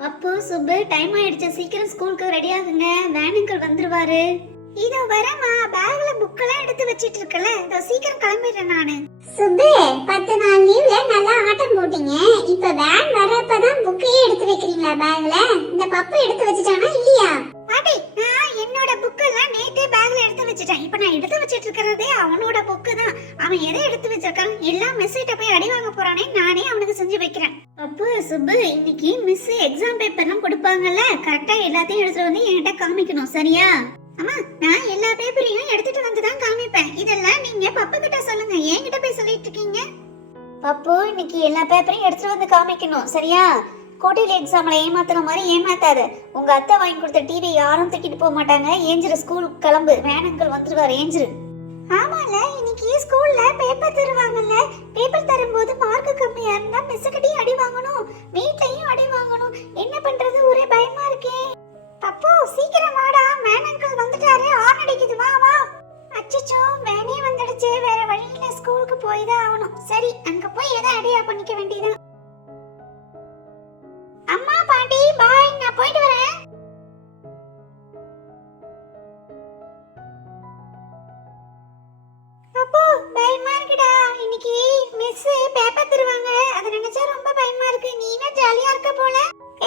பப்பு Subbu time ஆயிடுச்சு, சீக்கிரம் ஸ்கூலுக்கு ரெடி ஆகுங்க, வேனுங்கள் வந்துருவாரு. இதோ வரமா, பேக்ல புக் எல்லாம் எடுத்து வச்சிட்டு இருக்கல, இதோ சீக்கிரம் கிளம்பிடுறேன் நானு. சுபே 10 நாள் லீவ்ல நல்லா ஆட்டம் போட்டீங்க. இப்ப வேன் வரப்பதான் புக்கையே எடுத்து வைக்கிறீங்களா பேக்ல? இந்த பப்பு எடுத்து வச்சிட்டானா இல்லையா? பாட்டி, நான் என்னோட புக் எல்லாம் நேத்தே பேக்ல எடுத்து வச்சிட்டேன். இப்ப நான் எடுத்து வச்சிட்டு இருக்கிறதே அவனோட புக்கு தான். அவன் எதை எடுத்து வச்சிருக்கான், எல்லாம் மிஸ்ஸிட்ட போய் அடி வாங்க போறானே, நானே அவனுக்கு செஞ்சு வைக்கிறேன். பப்பு சுப்பு, இன்னைக்கு மிஸ் எக்ஸாம் பேப்பர்லாம் கொடுப்பாங்கல்ல, கரெக்டா எல்லாத்தையும் எடுத்துட்டு வந்து என்கிட்ட காமிக்கணும், சரியா? அம்மா, நான் எல்லா பேப்பரையும் எடுத்துட்டு வந்து தான் காமிப்பேன். இதெல்லாம் நீங்க பப்பு கிட்ட சொல்லுங்க, என்கிட்ட போய் சொல்லிட்டு இருக்கீங்க. பப்பு, இன்னைக்கு எல்லா பேப்பரையும் எடுத்துட்டு வந்து காமிக்கணும், சரியா? கோட்டையில எக்ஸாம்ல ஏமாத்துற மாதிரி ஏமாத்தாத. உங்க அத்தை வாங்கி கொடுத்த டிவி யாரும் தூக்கிட்டு போக மாட்டாங்க. ஏஞ்சிரு, ஸ்கூலுக்கு கிளம்பு, வேனுங்கள் வந்துருவாரு, ஏஞ்சிரு. ஆமால, இன்னைக்கு ஸ்கூல்ல பேப்பர் தருவாங்கல்ல, பேப்பர் தரும்போது மார்க் கம்மியா இருந்தா மிஸ் கிட்டயும் அடி வாங்கணும், வீட்லயும் அடி வாங்கணும். என்ன பண்றது, ஒரே பயமா இருக்கே. பப்பு, சீக்கிரம் வாடா, வேனுங்கள் வந்துட்டாரு, ஆன் அடிக்குது, வா வா. அச்சச்சோ, வேனே வந்துடுச்சு, வேற வழியில ஸ்கூலுக்கு போய் தான் ஆகணும். சரி, அங்க போய் ஏதோ அடியா பண்ணிக்க வேண்டியதான். அம்மா பாட்டி பாய், நான் போயிட்டு வரேன். அப்போ பயமா இருக்குடா, இன்னைக்கு மிஸ் பேப்பர் தருவாங்க, அத நினைச்சா ரொம்ப பயமா இருக்கு. நீ என்ன ஜாலியா இருக்க போல?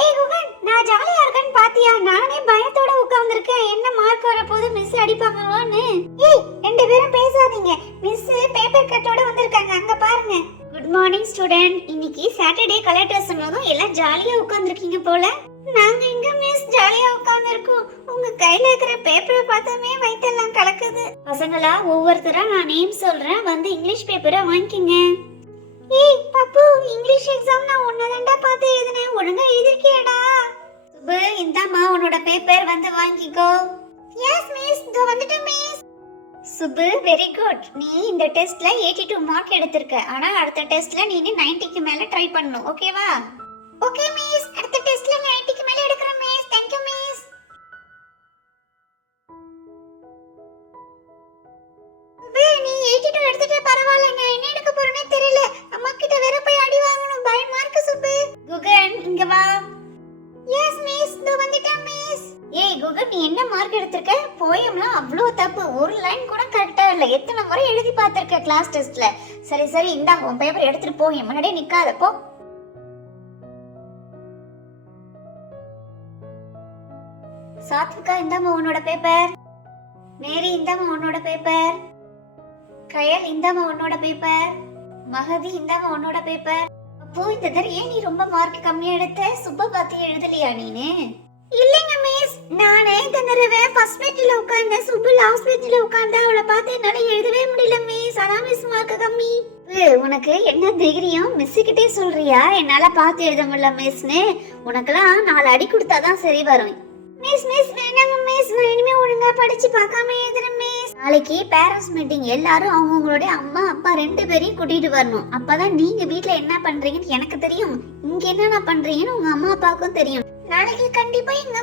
ஏய் குகன், நான் ஜாலியா இருக்கேன்னு பாத்தியா? நானே பயத்தோட உட்கார்ந்திருக்கேன், என்ன மார்க் வர போது, மிஸ் அடிப்பாங்களோன்னு. ஏய், ரெண்டு பேரும் பேசாதீங்க, மிஸ் பேப்பர் கட்டோட வந்திருக்காங்க, அங்க பாருங்க. Good morning student. இன்னைக்கு சாட்டர்டே கலர் ட்ரெஸ் சொன்னதும் எல்லாம் ஜாலியா உட்கார்ந்திருக்கீங்க போல. நாங்க எங்க மிஸ் ஜாலியா உட்கார்ந்திருக்கோம், உங்க கையில இருக்கிற பேப்பரை பார்த்தமே வயித்தெல்லாம் கலக்குது. பசங்களா, ஒவ்வொருத்தரா நான் நேம் சொல்றேன், வந்து இங்கிலீஷ் பேப்பரை வாங்கிக்கங்க. ஏய் பப்பு, இங்கிலீஷ் எக்ஸாம் நான் உன்னதாண்டா பார்த்து எழுதினேன், ஒழுங்கா எழுதிருக்கியாடா? சுபு, இந்தாம்மா உன்னோட பேப்பர், வந்து வாங்கிக்கோ. எஸ் மிஸ், இதோ வந்துட்டேன் மிஸ். Subu, very good. நீ இந்த டெஸ்ட்ல 82 மார்க் எடுத்திருக்க. ஆனா அடுத்த டெஸ்ட்ல நீ 90க்கு மேல ட்ரை பண்ணனும், ஓகேவா? ஓகே மிஸ், அடுத்த டெஸ்ட்ல 90க்கு மேல எடுக்கறேன் miss. Thank you miss. Subu, நீ 82 எடுத்துட்ட, பரவாயில்லை. நான் என்ன எடுக்க போறேனே தெரியல, அம்மா கிட்ட வேற போய் அடி வாங்கணும், பயமா இருக்கு. சுபு, குகன் இங்க வா. எஸ் மிஸ், இதோ வந்துட்டேன் மிஸ். ஏய் குகன், நீ என்ன மார்க் எடுத்திருக்க? போயம்லாம் அவ்வளோ தப்பு, ஒரு லைன் கூட கரெக்டா இல்ல. எத்தனை முறை எழுதி பார்த்திருக்க கிளாஸ் டெஸ்ட்ல. சரி சரி, இந்தா உன் பேப்பர் எடுத்துட்டு போ, என் முன்னாடியே நிக்காத, போ. சாத்விகா, இந்தாம்மா உன்னோட பேப்பர். மேரி, இந்தாம்மா உன்னோட பேப்பர். கயல், இந்தாம்மா உன்னோட பேப்பர். மகதி, இந்தாம்மா உன்னோட பேப்பர். அப்போ இந்த தடவை ஏன் நீ ரொம்ப மார்க் கம்மியா எடுத்த? சுப்ப பார்த்து எழுதலையா நீனு? இல்லங்க மிஸ், நானே இந்த தடவை ஃபர்ஸ்ட் பெஞ்சில உட்கார்ந்தேன், சுப்பு லாஸ்ட் பெஞ்சில உட்கார்ந்தா, அவளை பார்த்து என்னால எழுதவே முடியல மிஸ். அதான் மிஸ் மார்க் கம்மி. உனக்கு என்ன தைரியம் மிஸ் கிட்டே சொல்றியா என்னால பார்த்து எழுத முடியல மிஸ்னு? உனக்கெல்லாம் 4 அடி கொடுத்தாதான் சரி வரும். மிஸ் மிஸ் வேணாங்க மிஸ், நான் இனிமே ஒழுங்கா படிச்சு பார்க்காம எழுதுறேன் மிஸ். நாளைக்கு பேரண்ட்ஸ் மீட்டிங், எல்லாரும் அவங்களுடைய அம்மா அப்பா 2 பேரையும் கூட்டிட்டு வரணும். அப்பதான் நீங்க வீட்ல என்ன பண்றீங்கன்னு எனக்கு தெரியும், இங்க என்னென்ன பண்றீங்கன்னு உங்க அம்மா அப்பாவுக்கும் தெரியும். நாளைக்கு கண்டிப்பா எங்க